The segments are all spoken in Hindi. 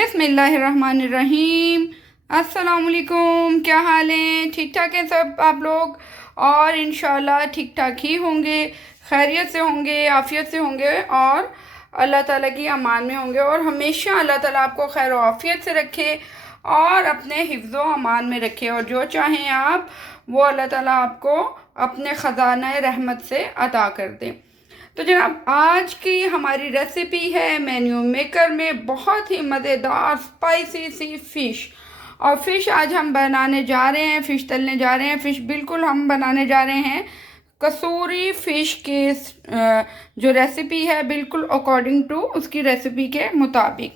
बिस्मिल्लाहिर्रहमानिर्रहीम। अस्सलाम वालेकुम। क्या हाल है? ठीक ठाक हैं सब आप लोग? और इंशाल्लाह ठीक ठाक ही होंगे, खैरियत से होंगे, आफ़ियत से होंगे और अल्लाह ताला की अमान में होंगे। और हमेशा अल्लाह ताला आपको खैर आफ़ियत से रखे और अपने हिफ्ज़ो अमान में रखे, और जो चाहें आप वो अल्लाह ताला आपको अपने ख़ज़ाना रहमत से अता कर दें। तो जनाब, आज की हमारी रेसिपी है मेन्यू मेकर में बहुत ही मज़ेदार स्पाइसी सी फ़िश। और फ़िश आज हम बनाने जा रहे हैं, फ़िश तलने जा रहे हैं। फ़िश बिल्कुल हम बनाने जा रहे हैं कसूरी फ़िश के जो रेसिपी है बिल्कुल अकॉर्डिंग टू उसकी रेसिपी के मुताबिक।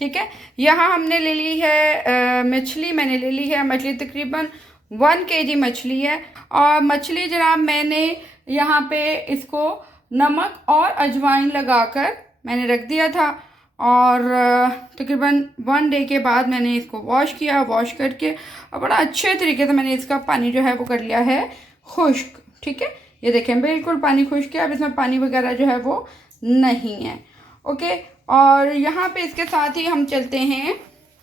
ठीक है, यहाँ हमने ले ली है मछली। मैंने ले ली है मछली, तकरीबन 1 kg मछली है। और मछली जनाब मैंने यहाँ पे इसको नमक और अजवाइन लगाकर मैंने रख दिया था, और तकरीबन 1 डे के बाद मैंने इसको वॉश किया। वॉश करके और बड़ा अच्छे तरीके से मैंने इसका पानी जो है वो कर लिया है खुश्क। ठीक है, ये देखें बिल्कुल पानी खुश्क है, अब इसमें पानी वगैरह जो है वो नहीं है। ओके, और यहाँ पे इसके साथ ही हम चलते हैं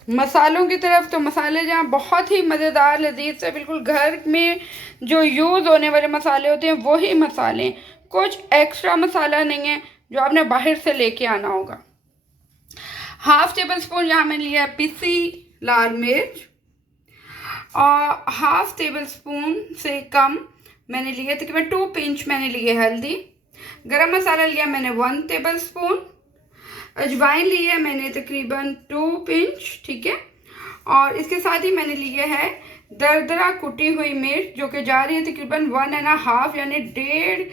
मसालों की तरफ। तो मसाले जहाँ बहुत ही मज़ेदार लजीज से बिल्कुल घर में जो यूज़ होने वाले मसाले होते हैं वही मसाले, कुछ एक्स्ट्रा मसाला नहीं है जो आपने बाहर से लेके आना होगा। 1/2 टेबल स्पून यहाँ मैंने लिया पिसी लाल मिर्च, और 1/2 टेबल स्पून से कम मैंने लिए तकरीबन 2 पिंच मैंने लिए हल्दी। गरम मसाला लिया मैंने 1 टेबल स्पून। अजवाइन ली है मैंने तकरीबन 2 पिंच। ठीक है, और इसके साथ ही मैंने लिए है दरदरा कुटी हुई मिर्च, जो कि जा रही है तकरीबन 1.5 यानी 1.5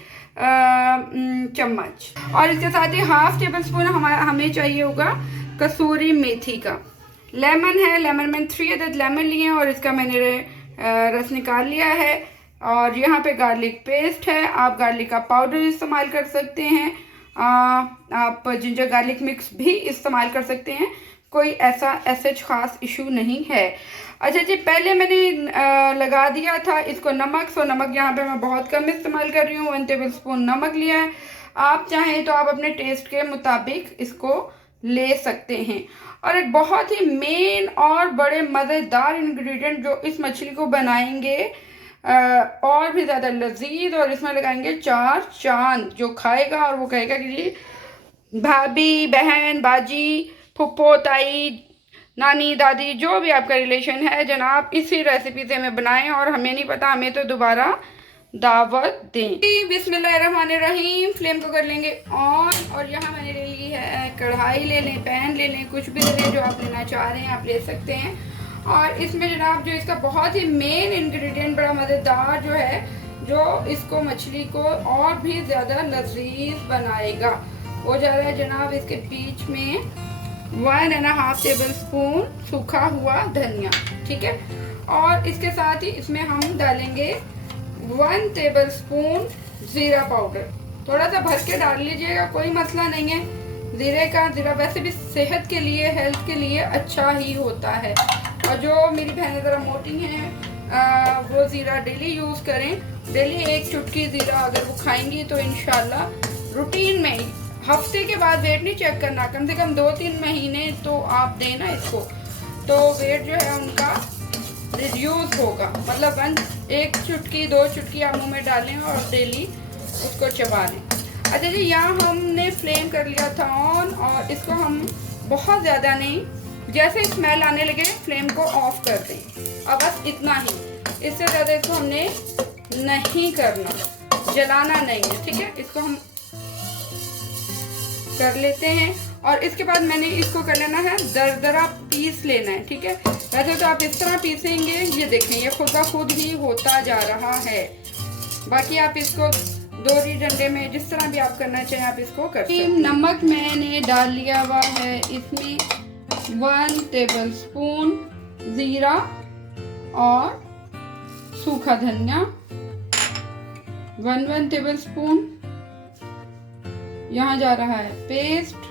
चम्मच। और इसके साथ ही 1/2 टेबल स्पून हमें चाहिए होगा कसूरी मेथी का। लेमन है, लेमन मैंने 3 अदद लेमन लिए हैं और इसका मैंने रस निकाल लिया है। और यहाँ पे गार्लिक पेस्ट है, आप गार्लिक का पाउडर इस्तेमाल कर सकते हैं, आप जिंजर गार्लिक मिक्स भी इस्तेमाल कर सकते हैं, कोई ऐसा ख़ास इशू नहीं है। अच्छा जी, पहले मैंने लगा दिया था इसको नमक। सो नमक यहाँ पे मैं बहुत कम इस्तेमाल कर रही हूँ, 1 टेबल स्पून नमक लिया है। आप चाहें तो आप अपने टेस्ट के मुताबिक इसको ले सकते हैं। और एक बहुत ही मेन और बड़े मज़ेदार इंग्रेडिएंट जो इस मछली को बनाएंगे और भी ज़्यादा लजीज, और इसमें लगाएंगे 4 चांद। जो खाएगा और वो कहेगा कि जी भाभी, बहन, बाजी, फुप्पो, ताई, नानी, दादी, जो भी आपका रिलेशन है जनाब, इसी रेसिपी से हमें बनाएं और हमें नहीं पता, हमें तो दोबारा दावत दें। बिस्मिल्लाहिर्रहमानिर्रहीम। फ्लेम को कर लेंगे ऑन, और यहाँ मैंने ले ली है कढ़ाई, ले लें, पैन ले लें, कुछ भी ले लें जो आप लेना चाह रहे हैं आप ले सकते हैं। और इसमें जनाब जो इसका बहुत ही मेन इंग्रेडिएंट बड़ा मज़ेदार जो है, जो इसको मछली को और भी ज़्यादा लजीज बनाएगा, वो जा रहा है जनाब इसके बीच में 1.5 टेबल स्पून सूखा हुआ धनिया। ठीक है, और इसके साथ ही इसमें हम डालेंगे 1 टेबल स्पून ज़ीरा पाउडर। थोड़ा सा भर के डाल लीजिएगा, कोई मसला नहीं है। ज़ीरा वैसे भी सेहत के लिए, हेल्थ के लिए अच्छा ही होता है। और जो मेरी बहनें ज़रा मोटी हैं वो ज़ीरा डेली यूज़ करें। डेली 1 चुटकी ज़ीरा अगर वो खाएंगी तो इंशाल्लाह रूटीन में हफ्ते के बाद वेट नहीं चेक करना, कम से कम 2-3 महीने तो आप देना इसको, तो वेट जो है उनका रिड्यूस होगा। मतलब 1 चुटकी 2 चुटकी आप मुँह में डालें और डेली उसको चबा लें। अच्छा जी, यहाँ हमने फ्लेम कर लिया था ऑन, और इसको हम बहुत ज़्यादा नहीं, जैसे स्मेल आने लगे फ्लेम को ऑफ कर दें। अब बस इतना ही, इससे ज़्यादा इसको हमने नहीं करना, जलाना नहीं है। ठीक है, इसको हम कर लेते हैं। और इसके बाद मैंने इसको कर लेना है दरदरा पीस लेना है। ठीक है, वैसे तो आप इस तरह पीसेंगे, ये देखें ये खुद ब खुद ही होता जा रहा है। बाकी आप इसको दोरी डंडे में जिस तरह भी आप करना चाहें आप इसको कर सकते हैं। नमक मैंने डाल लिया हुआ है इसमें 1 टेबल स्पून ज़ीरा और सूखा धनिया 1 टेबल स्पून। यहाँ जा रहा है पेस्ट,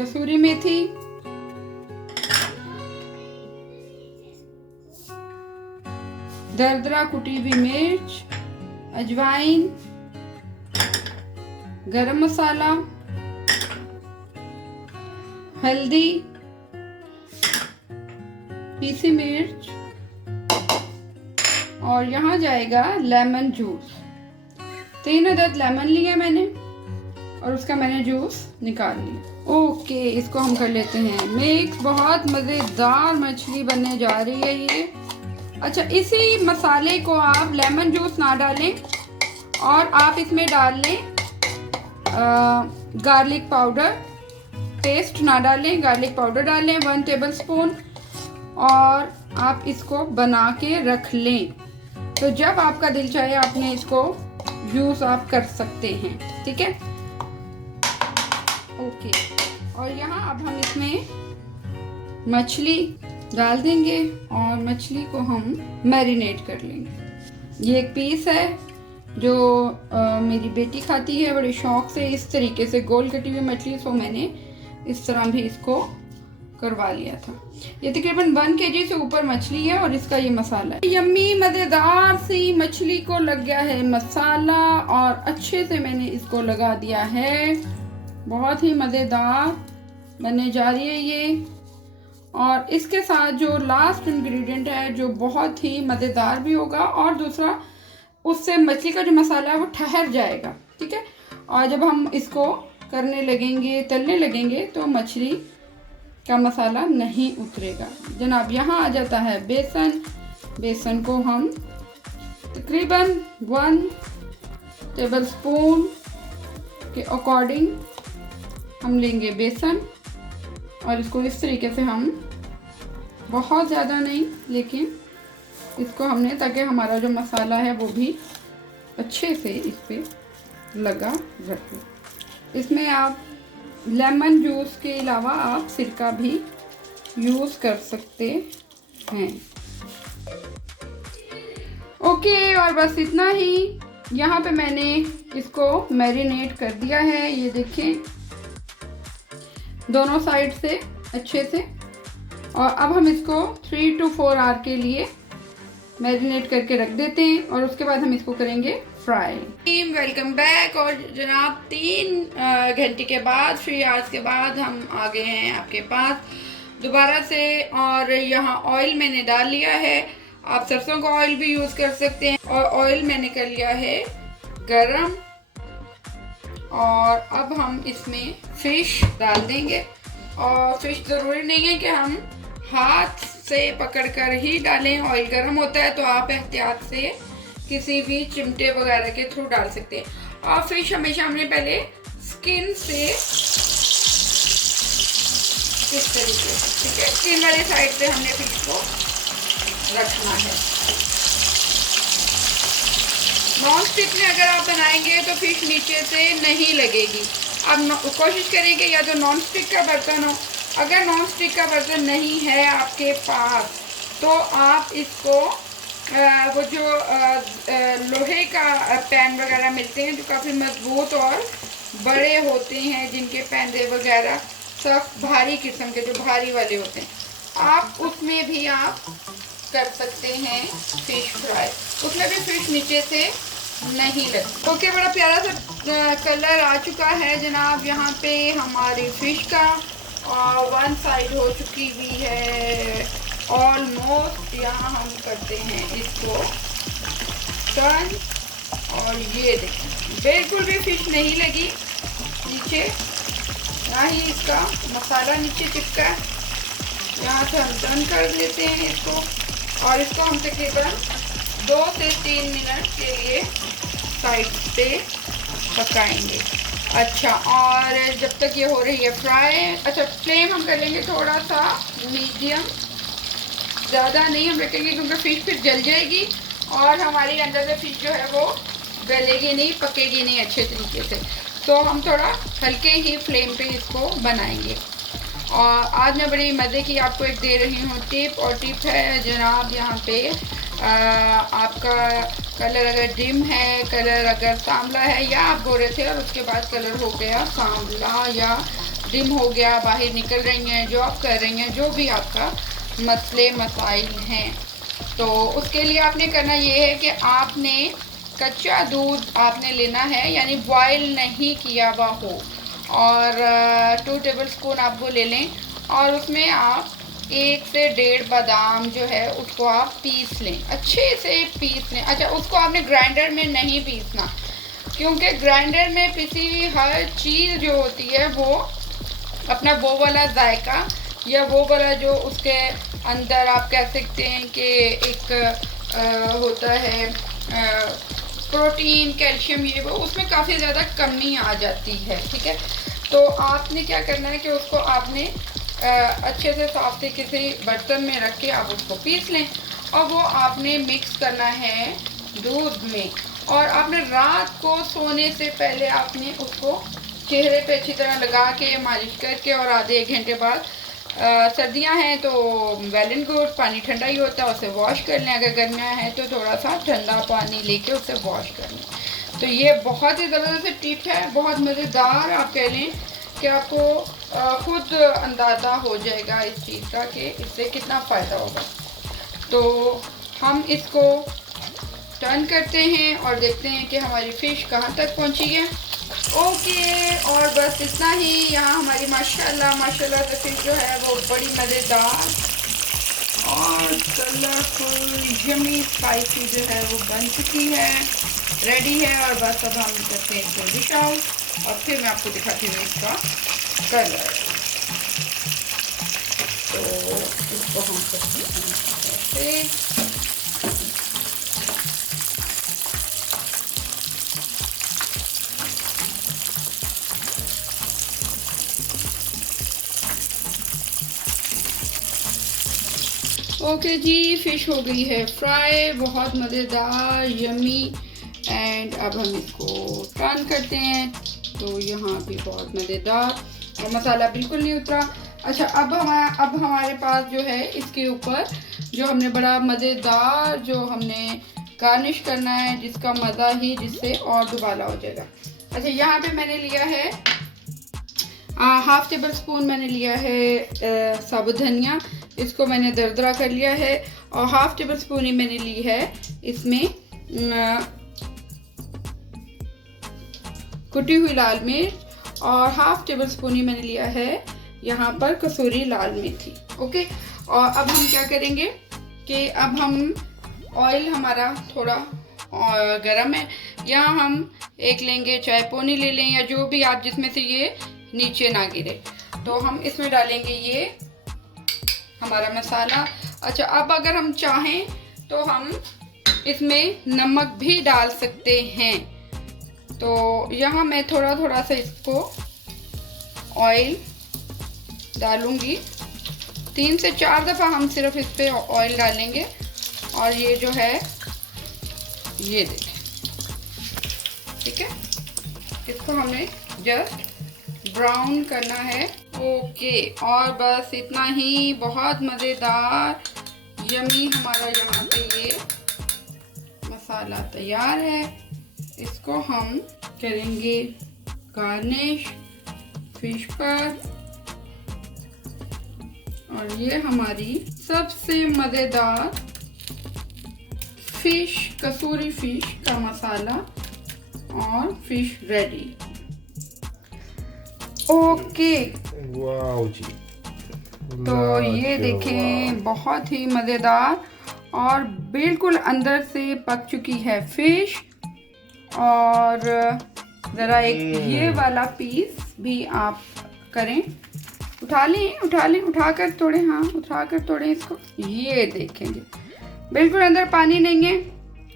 कसूरी मेथी, दरदरा कुटी हुई मिर्च, अजवाइन, गरम मसाला, हल्दी, पीसी मिर्च और यहाँ जाएगा लेमन जूस। 3 अदद लेमन लिए मैंने और उसका मैंने जूस निकाल लिया। ओके, इसको हम कर लेते हैं मिक्स। बहुत मज़ेदार मछली बनने जा रही है ये। अच्छा, इसी मसाले को आप लेमन जूस ना डालें और आप इसमें डाल लें गार्लिक पाउडर। पेस्ट ना डालें, गार्लिक पाउडर डालें 1 टेबलस्पून और आप इसको बना के रख लें। तो जब आपका दिल चाहे आपने इसको यूज़ आप कर सकते हैं, ठीक है। ओके, और यहाँ अब हम इसमें मछली डाल देंगे और मछली को हम मैरिनेट कर लेंगे। ये एक पीस है जो मेरी बेटी खाती है बड़े शौक से, इस तरीके से गोल कटी हुई मछली। सो मैंने इस तरह भी इसको करवा लिया था। ये तकरीबन 1 kg से ऊपर मछली है और इसका ये मसाला है। यम्मी मज़ेदार सी मछली को लग गया है मसाला और अच्छे से मैंने इसको लगा दिया है। बहुत ही मज़ेदार बनने जा रही है ये। और इसके साथ जो लास्ट इंग्रेडिएंट है जो बहुत ही मज़ेदार भी होगा और दूसरा उससे मछली का जो मसाला है वो ठहर जाएगा, ठीक है। और जब हम इसको करने लगेंगे, तलने लगेंगे, तो मछली का मसाला नहीं उतरेगा जनाब। यहाँ आ जाता है बेसन। बेसन को हम तकरीबन 1 टेबलस्पून के अकॉर्डिंग हम लेंगे बेसन और इसको इस तरीके से हम, बहुत ज़्यादा नहीं लेकिन इसको हमने, ताकि हमारा जो मसाला है वो भी अच्छे से इस पे लगा रहे। इसमें आप लेमन जूस के अलावा आप सिरका भी यूज़ कर सकते हैं। ओके, और बस इतना ही। यहाँ पे मैंने इसको मैरिनेट कर दिया है, ये देखें, दोनों साइड से अच्छे से। और अब हम इसको 3 to 4 आवर के लिए मैरिनेट करके रख देते हैं और उसके बाद हम इसको करेंगे फ्राई। Welcome back. और जनाब 3 घंटे के बाद, 3 आवर्स के बाद हम आ गए हैं आपके पास दोबारा से। और यहाँ ऑयल मैंने डाल लिया है, आप सरसों का ऑयल भी यूज़ कर सकते हैं। और ऑयल मैंने कर लिया है गरम और अब हम इसमें फ़िश डाल देंगे। और फ़िश ज़रूरी नहीं है कि हम हाथ से पकड़कर ही डालें, ऑयल गर्म होता है तो आप एहतियात से किसी भी चिमटे वगैरह के थ्रू डाल सकते हैं। और फिश हमेशा हमने पहले स्किन से इस तरीके से, ठीक है, स्किन वाली साइड से हमने फिश को रखना है। नॉन स्टिक में अगर आप बनाएंगे तो फिश नीचे से नहीं लगेगी। अब कोशिश करेंगे या तो नॉन स्टिक का बर्तन हो। अगर नॉन स्टिक का बर्तन नहीं है आपके पास तो आप इसको वो जो लोहे का पैन वगैरह मिलते हैं जो काफ़ी मजबूत और बड़े होते हैं, जिनके पैंदे वगैरह सख्त भारी किस्म के, जो भारी वाले होते हैं, आप उसमें भी आप कर सकते हैं फिश फ्राई। उसमें भी फिश नीचे से नहीं लगती। ओके, बड़ा प्यारा सा कलर आ चुका है जनाब यहाँ पे हमारी फिश का। और 1 साइड हो चुकी हुई है ऑलमोस्ट। यहाँ हम करते हैं इसको टर्न और ये देखें बिल्कुल भी फिश नहीं लगी नीचे, ना ही इसका मसाला नीचे चिपका। यहाँ से हम टर्न कर देते हैं इसको और इसको हम तकरीबन 2 से 3 मिनट के लिए साइड पे पकाएंगे। अच्छा, और जब तक ये हो रही है फ्राई, अच्छा फ्लेम हम कर लेंगे थोड़ा सा मीडियम, ज़्यादा नहीं हम रखेंगे क्योंकि फ़िश फिर जल जाएगी और हमारी अंदर से फ़िश जो है वो गलेगी नहीं, पकेगी नहीं अच्छे तरीके से। तो हम थोड़ा हल्के ही फ्लेम पे इसको बनाएंगे। और आज मैं बड़ी मज़े की आपको एक दे रही हूँ टिप, और टिप है जनाब यहाँ पे आपका कलर अगर डिम है, कलर अगर सांवला है या आप गोरे थे और उसके बाद कलर हो गया सांवला या डिम हो गया, बाहर निकल रही हैं, जॉब कर रही हैं, जो भी आपका मसले मसाइल हैं, तो उसके लिए आपने करना ये है कि आपने कच्चा दूध आपने लेना है, यानी बॉयल नहीं किया हुआ हो, और 2 टेबलस्पून आप वो ले लें। और उसमें आप 1 से 1.5 बादाम जो है उसको आप पीस लें, अच्छे से पीस लें। अच्छा, उसको आपने ग्राइंडर में नहीं पीसना, क्योंकि ग्राइंडर में पिसी हुई हर चीज़ जो होती है वो अपना वो वाला जायका या वो वाला जो उसके अंदर आप कह सकते हैं कि एक होता है प्रोटीन, कैल्शियम, ये वो, उसमें काफ़ी ज़्यादा कमी आ जाती है। ठीक है, तो आपने क्या करना है कि उसको आपने अच्छे से साफ से किसी बर्तन में रख के आप उसको पीस लें और वो आपने मिक्स करना है दूध में। और आपने रात को सोने से पहले आपने उसको चेहरे पे अच्छी तरह लगा के मालिश करके और आधे 1 घंटे बाद, सर्दियां हैं तो वेल एंड गुड, पानी ठंडा ही होता है, उसे वॉश कर लें। अगर गर्मियां हैं तो थोड़ा सा ठंडा पानी लेके उसे वॉश कर लें। तो ये बहुत ही ज़बरदस्त टिप है, बहुत मज़ेदार आप कह लें कि आपको खुद अंदाज़ा हो जाएगा इस चीज़ का कि इससे कितना फ़ायदा होगा। तो हम इसको टर्न करते हैं और देखते हैं कि हमारी फ़िश कहाँ तक पहुँची है। ओके, और बस इतना ही। यहाँ हमारी माशाल्लाह माशाल्लाह से फ़िश जो है वो बड़ी मज़ेदार और कलरफुल यम्मी स्पाइसी जो है वो बन चुकी है, रेडी है। और बस अब हम करते हैं इसको डिश आउट और फिर मैं आपको दिखाती हूँ इसका कलर। तो इसको हम करते हैं ऐसे। ओके जी, फ़िश हो गई है फ्राई, बहुत मज़ेदार, यम्मी। एंड अब हम इसको टर्न करते हैं तो यहाँ भी बहुत मज़ेदार और मसाला बिल्कुल नहीं उतरा। अच्छा, अब हमारे पास जो है इसके ऊपर जो हमने बड़ा मज़ेदार जो हमने गार्निश करना है, जिसका मज़ा ही जिससे और दुबाला हो जाएगा। अच्छा, यहाँ पे मैंने लिया है 1/2 टेबल स्पून मैंने लिया है साबुत धनिया, इसको मैंने दरदरा कर लिया है। और 1/2 टेबल स्पून ही मैंने ली है इसमें कुटी हुई लाल मिर्च, और 1/2 टेबल स्पून ही मैंने लिया है यहाँ पर कसूरी लाल मेथी। ओके, और अब हम क्या करेंगे कि अब हम ऑयल हमारा थोड़ा गरम है, यहाँ हम एक लेंगे, चाय पोनी ले लें या जो भी आप, जिसमें से ये नीचे ना गिरे। तो हम इसमें डालेंगे ये हमारा मसाला। अच्छा, अब अगर हम चाहें तो हम इसमें नमक भी डाल सकते हैं। तो यहाँ मैं थोड़ा थोड़ा सा इसको ऑयल डालूंगी, 3 से 4 दफ़ा हम सिर्फ इस पे ऑयल डालेंगे। और ये जो है ये देखें, ठीक है, इसको हमें जस्ट ब्राउन करना है। ओके, और बस इतना ही, बहुत मज़ेदार यम्मी हमारा यहाँ पे ये मसाला तैयार है। इसको हम करेंगे गार्निश फिश पर, और ये हमारी सबसे मज़ेदार फिश, कसूरी फिश का मसाला और फिश रेडी। ओके, वाओ जी, तो ये देखें, बहुत ही मज़ेदार और बिल्कुल अंदर से पक चुकी है फिश। और ज़रा एक ये वाला पीस भी आप करें, उठा लें, उठाकर तोड़ें, हाँ उठाकर तोड़ें इसको। ये देखेंगे बिल्कुल अंदर पानी नहीं है,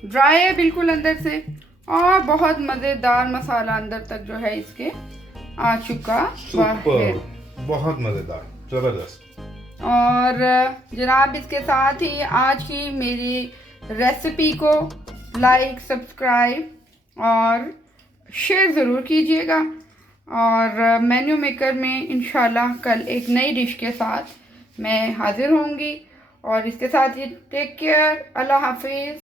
ड्राई है बिल्कुल अंदर से, और बहुत मज़ेदार मसाला अंदर तक जो है इसके आ चुका है। बहुत मज़ेदार, ज़बरदस्त। और जनाब, इसके साथ ही आज की मेरी रेसिपी को लाइक, सब्सक्राइब और शेयर ज़रूर कीजिएगा। और मेन्यू मेकर में इंशाल्लाह कल एक नई डिश के साथ मैं हाज़िर होंगी। और इसके साथ ही टेक केयर, अल्लाह हाफिज़।